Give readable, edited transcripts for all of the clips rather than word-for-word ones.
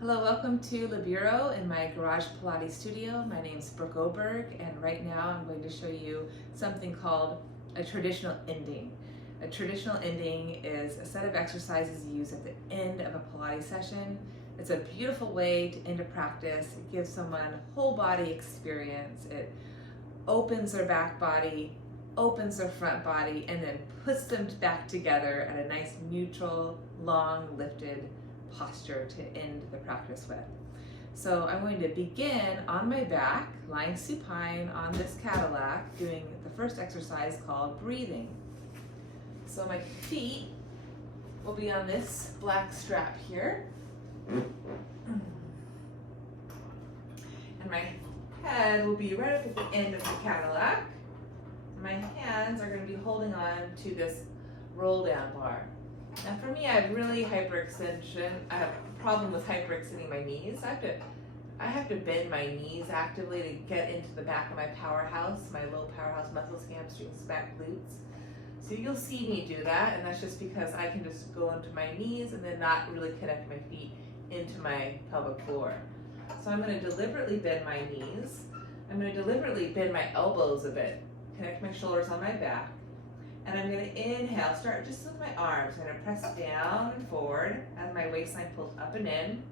Hello, welcome to Le Bureau in my garage Pilates studio. My name's Brooke Oberg, and right now I'm going to show you something called a traditional ending. A traditional ending is a set of exercises you use at the end of a Pilates session. It's a beautiful way to end a practice. It gives someone a whole body experience. It opens their back body, opens their front body, and then puts them back together at a nice neutral, long, lifted posture to end the practice with. So I'm going to begin on my back, lying supine on this Cadillac, doing the first exercise called breathing. So my feet will be on this black strap here. And my head will be right up at the end of the Cadillac. My hands are going to be holding on to this roll down bar. Now for me, I have really hyperextension. I have a problem with hyperextending my knees. I have to bend my knees actively to get into the back of my powerhouse, my low powerhouse muscles, hamstrings, back glutes. So you'll see me do that, and that's just because I can just go into my knees and then not really connect my feet into my pelvic floor. So I'm going to deliberately bend my knees. I'm going to deliberately bend my elbows a bit, connect my shoulders on my back. And I'm going to inhale, start just with my arms. I'm going to press down and forward as my waistline pulls up and in.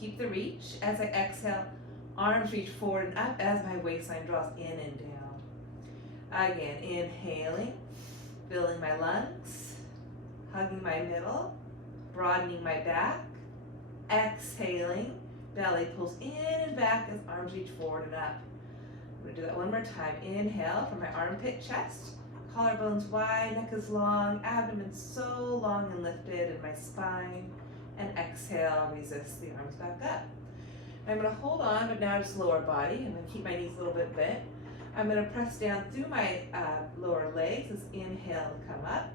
Keep the reach. As I exhale, arms reach forward and up as my waistline draws in and down. Again, inhaling, filling my lungs, hugging my middle, broadening my back. Exhaling, belly pulls in and back as arms reach forward and up. I'm going to do that one more time. Inhale from my armpit, chest. Collarbones wide, neck is long, abdomen so long and lifted in my spine. And exhale, resist the arms back up. I'm going to hold on, but now just lower body. I'm going to keep my knees a little bit bent. I'm going to press down through my lower legs as inhale to come up.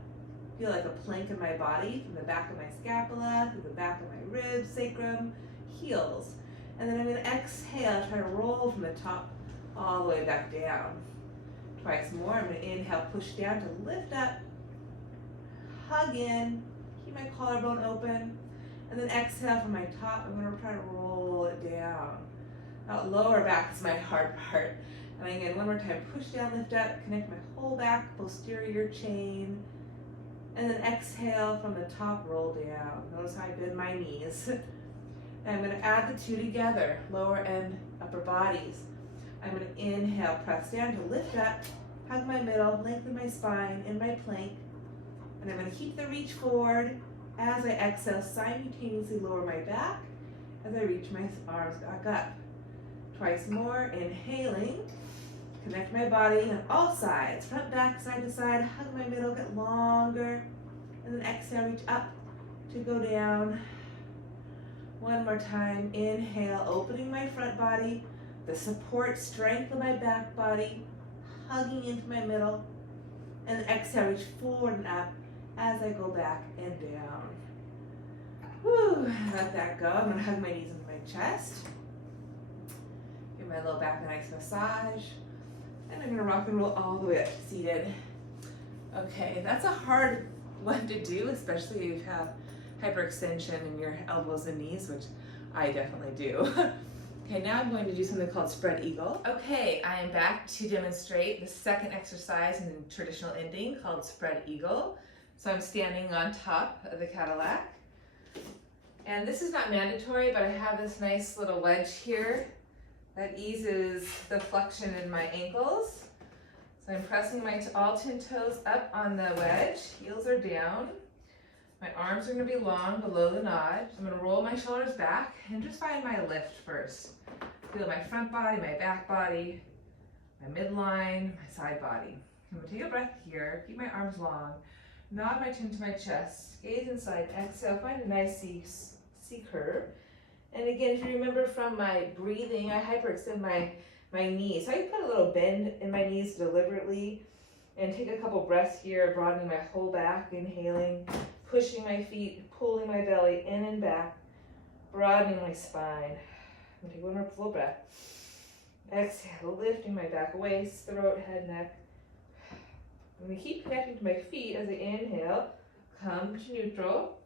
Feel like a plank in my body from the back of my scapula, through the back of my ribs, sacrum, heels. And then I'm going to exhale, try to roll from the top all the way back down. Twice more. I'm going to inhale, push down to lift up, hug in, keep my collarbone open, and then exhale from my top. I'm going to try to roll it down. Now, lower back is my hard part. And again, one more time, push down, lift up, connect my whole back, posterior chain, and then exhale from the top, roll down. Notice how I bend my knees. And I'm going to add the two together, lower and upper bodies. I'm going to inhale, press down to lift up, hug my middle, lengthen my spine in my plank, and I'm going to keep the reach forward. As I exhale, simultaneously lower my back as I reach my arms back up. Twice more, inhaling, connect my body on all sides, front, back, side to side, hug my middle, get longer, and then exhale, reach up to go down. One more time, inhale, opening my front body, the support, strength of my back body, hugging into my middle, and then exhale, reach forward and up as I go back and down. Whew, let that go. I'm going to hug my knees into my chest. Give my low back a nice massage. And I'm going to rock and roll all the way up to seated. Okay, that's a hard one to do, especially if you have hyperextension in your elbows and knees, which I definitely do. Okay, now I'm going to do something called spread eagle. Okay, I am back to demonstrate the second exercise in traditional ending called spread eagle. So I'm standing on top of the Cadillac. And this is not mandatory, but I have this nice little wedge here that eases the flexion in my ankles. So I'm pressing my all 10 toes up on the wedge, heels are down. My arms are going to be long below the nod. I'm going to roll my shoulders back and just find my lift first. Feel my front body, my back body, my midline, my side body. I'm going to take a breath here, keep my arms long, nod my chin to my chest, gaze inside, exhale, find a nice C curve. And again, if you remember from my breathing, I hyperextend my knees. So I put a little bend in my knees deliberately and take a couple breaths here, broadening my whole back, inhaling, pushing my feet, pulling my belly in and back, broadening my spine. I'm going to take one more full breath. Exhale, lifting my back, waist, throat, head, neck. I'm going to keep connecting to my feet as I inhale, come to neutral.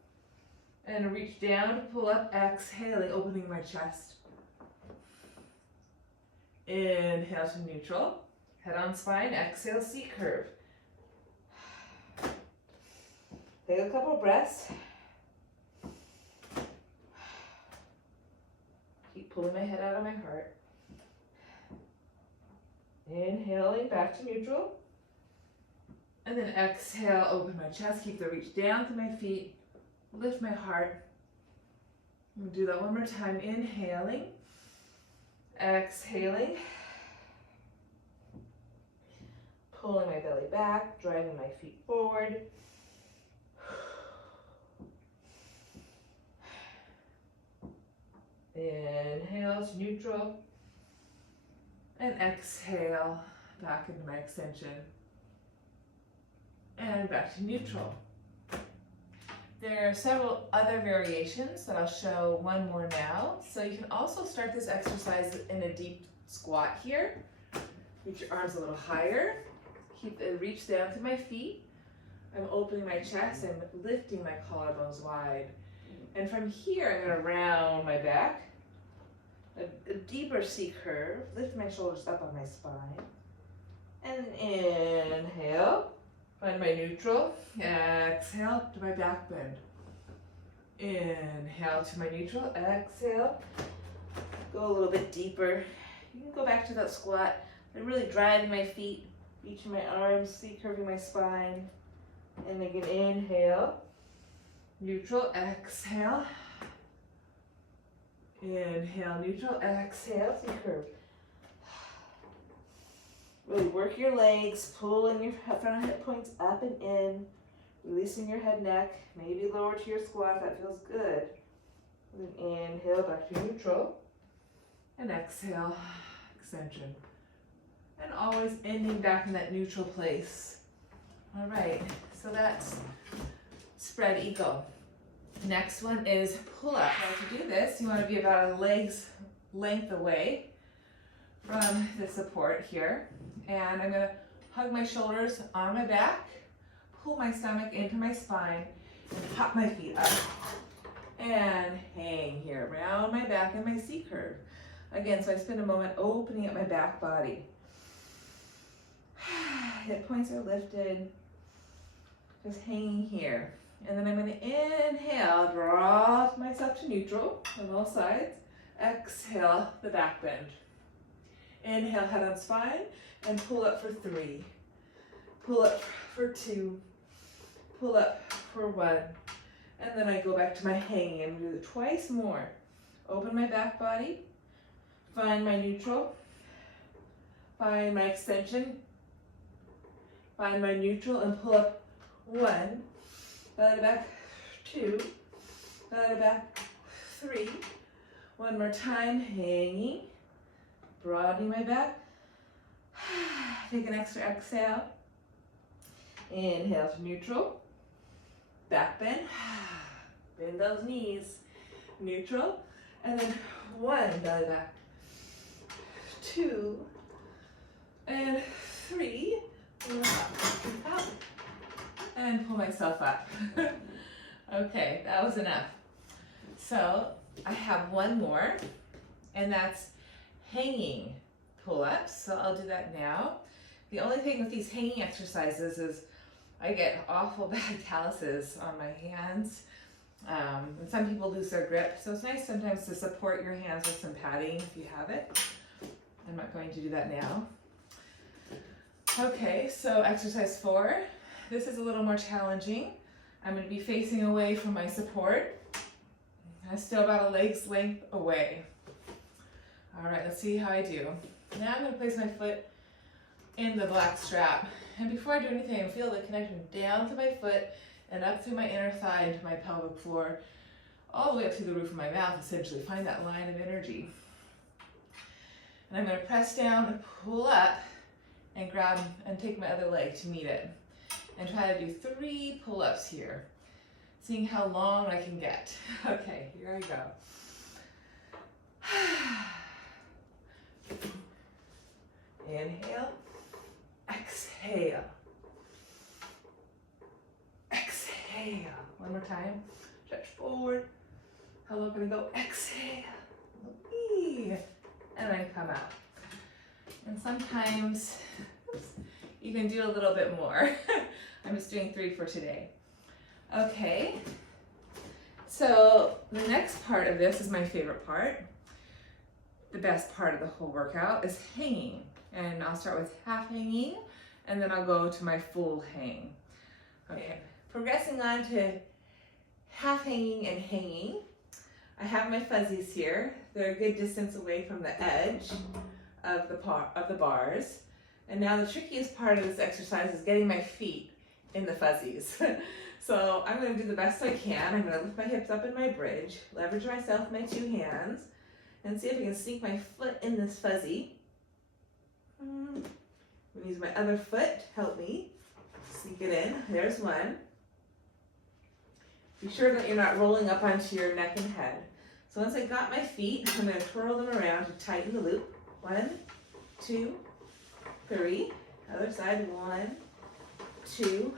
And reach down to pull up, exhaling, opening my chest. Inhale to neutral. Head on spine, exhale, C curve. Take a couple breaths. Keep pulling my head out of my heart. Inhaling back to neutral. And then exhale, open my chest. Keep the reach down to my feet. Lift my heart. We'll do that one more time. Inhaling. Exhaling. Pulling my belly back, driving my feet forward. Inhale to neutral. And exhale back into my extension. And back to neutral. There are several other variations that I'll show one more now. So you can also start this exercise in a deep squat here. Reach your arms a little higher. Keep the reach down to my feet. I'm opening my chest. I'm lifting my collarbones wide. And from here, I'm going to round my back. A deeper C curve. Lift my shoulders up on my spine. And inhale. Find my neutral. Exhale to my back bend. Inhale to my neutral. Exhale. Go a little bit deeper. You can go back to that squat. I'm really driving my feet, reaching my arms, C-curving my spine. And again, inhale. Neutral. Exhale. Inhale. Neutral. Exhale. C-curve. Really work your legs, pulling your front hip points up and in, releasing your head, neck, maybe lower to your squat, that feels good. And then inhale back to neutral, and exhale, extension. And always ending back in that neutral place. All right, so that's spread eagle. Next one is pull-up. Now to do this, you want to be about a leg's length away from the support here. And I'm going to hug my shoulders on my back, pull my stomach into my spine, and pop my feet up. And hang here, round my back and my C curve. Again, so I spend a moment opening up my back body. Hip points are lifted, just hanging here. And then I'm going to inhale, draw myself to neutral on all sides. Exhale, the back bend. Inhale, head on spine, and pull up for 3. Pull up for 2. Pull up for 1. And then I go back to my hanging. I'm going to do it twice more. Open my back body. Find my neutral. Find my extension. Find my neutral and pull up 1. Belly back 2. Belly back 3. One more time, hanging. Broadening my back. Take an extra exhale. Inhale to neutral. Back bend. Bend those knees. Neutral. And then 1, belly back. 2. And 3. Up. And pull myself up. Okay, that was enough. So I have one more, and that's hanging pull-ups, so I'll do that now. The only thing with these hanging exercises is I get awful bad calluses on my hands, and some people lose their grip, so it's nice sometimes to support your hands with some padding if you have it. I'm not going to do that now. Okay, so exercise 4. This is a little more challenging. I'm going to be facing away from my support. I'm still about a leg's length away. All right, let's see how I do. Now I'm going to place my foot in the black strap. And before I do anything, I feel the connection down to my foot and up through my inner thigh into my pelvic floor, all the way up through the roof of my mouth, essentially. Find that line of energy. And I'm going to press down and pull up and grab and take my other leg to meet it. And try to do 3 pull-ups here, seeing how long I can get. Okay, here I go. Inhale, exhale, exhale. One more time. Stretch forward. How low can I go? Exhale. And then come out. And sometimes you can do a little bit more. I'm just doing 3 for today. Okay. So the next part of this is my favorite part. The best part of the whole workout is hanging. And I'll start with half hanging, and then I'll go to my full hang. Okay. Progressing on to half hanging and hanging. I have my fuzzies here. They're a good distance away from the edge of the bars. And now the trickiest part of this exercise is getting my feet in the fuzzies. So I'm going to do the best I can. I'm going to lift my hips up in my bridge, leverage myself, my 2 hands, and see if I can sneak my foot in this fuzzy. I'm going to use my other foot to help me sneak it in. There's one. Be sure that you're not rolling up onto your neck and head. So once I got my feet, I'm going to twirl them around to tighten the loop. 1, 2, 3. Other side. 1, 2,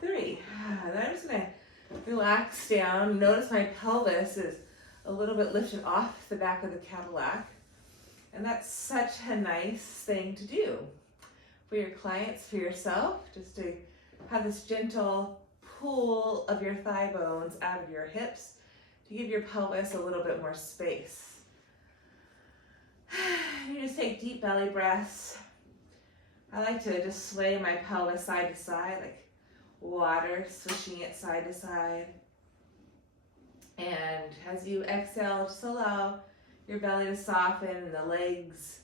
3. Then I'm just going to relax down. Notice my pelvis is a little bit lifted off the back of the Cadillac. And that's such a nice thing to do for your clients, for yourself, just to have this gentle pull of your thigh bones out of your hips to give your pelvis a little bit more space. You just take deep belly breaths. I like to just sway my pelvis side to side, like water, swishing it side to side. And as you exhale, just allow your belly to soften and the legs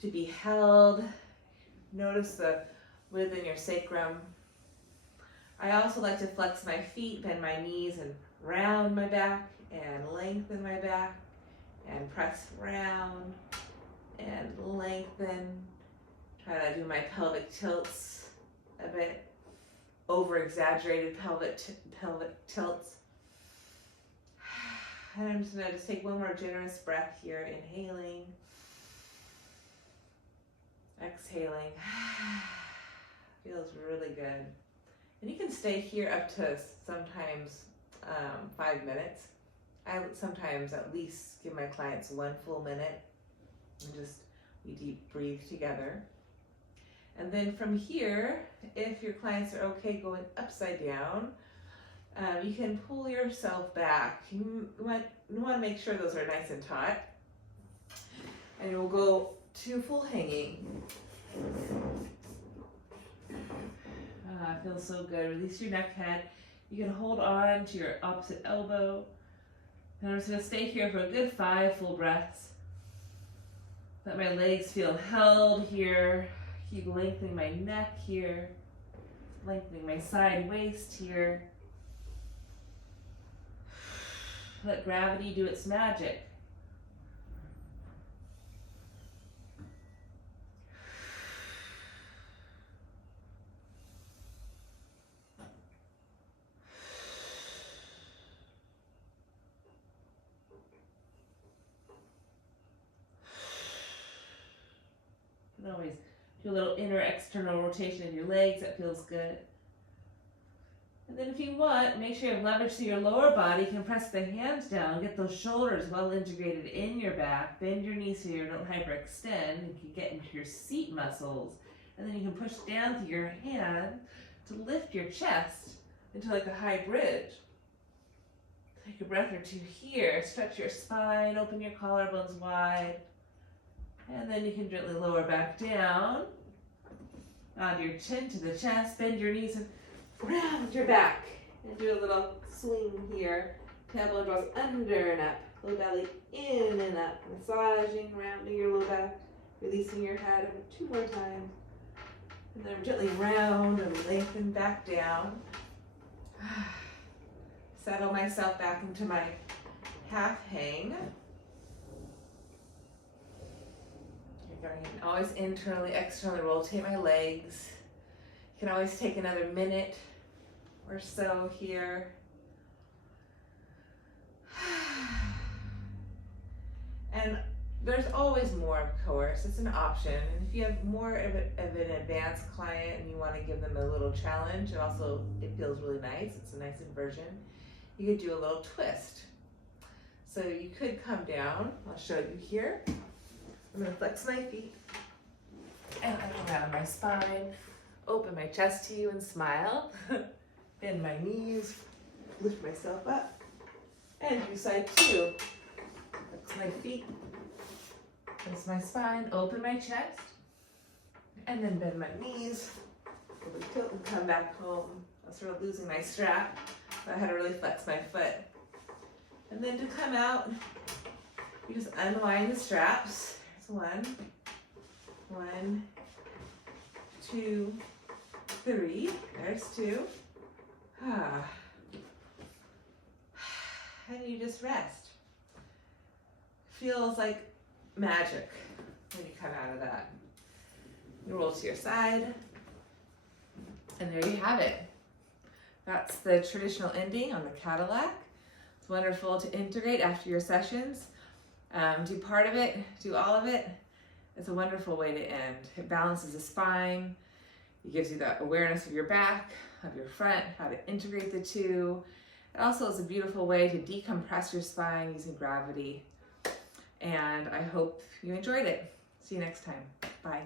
to be held. Notice the width in your sacrum. I also like to flex my feet, bend my knees, and round my back and lengthen my back and press round and lengthen. Try to do my pelvic tilts a bit, over-exaggerated pelvic tilts. And I'm just going to take one more generous breath here, inhaling, exhaling. Feels really good. And you can stay here up to sometimes 5 minutes. I sometimes at least give my clients 1 full minute and just we deep breathe together. And then from here, if your clients are okay going upside down, you can pull yourself back. You want to make sure those are nice and taut. And you'll go to full hanging. Feels so good. Release your neck head. You can hold on to your opposite elbow. And I'm just going to stay here for a good 5 full breaths. Let my legs feel held here. Keep lengthening my neck here. Lengthening my side waist here. Let gravity do its magic. You can always do a little inner external rotation in your legs. That feels good. And then if you want, make sure you have leverage through your lower body. You can press the hands down, get those shoulders well integrated in your back. Bend your knees so you don't hyperextend. You can get into your seat muscles. And then you can push down through your hand to lift your chest into like a high bridge. Take a breath or 2 here. Stretch your spine, open your collarbones wide. And then you can gently lower back down. Nod your chin to the chest, bend your knees and round your back. And do a little swing here. Tailbone draws under and up. Low belly in and up. Massaging, rounding your low back. Releasing your head 2 more times. And then gently round and lengthen back down. Settle myself back into my half hang. I can always internally, externally rotate my legs. You can always take another minute or so here. And there's always more, of course. It's an option. And if you have more of an advanced client and you want to give them a little challenge, it feels really nice. It's a nice inversion. you could do a little twist. So you could come down. I'll show you here. I'm gonna flex my feet and come around my spine, open my chest to you and smile. Bend my knees, lift myself up, and do side two. Flex my feet, flex my spine, open my chest, and then bend my knees, over tilt and come back home. I was sort of losing my strap, but I had to really flex my foot. And then to come out, you just unwind the straps. There's one, 2, 3. There's 2. And you just rest. Feels like magic when you come out of that. You roll to your side, and there you have it. That's the traditional ending on the Cadillac. It's wonderful to integrate after your sessions. Do part of it, do all of it. It's a wonderful way to end. It balances the spine. It gives you that awareness of your back, of your front, how to integrate the two. It also is a beautiful way to decompress your spine using gravity. And I hope you enjoyed it. See you next time. Bye.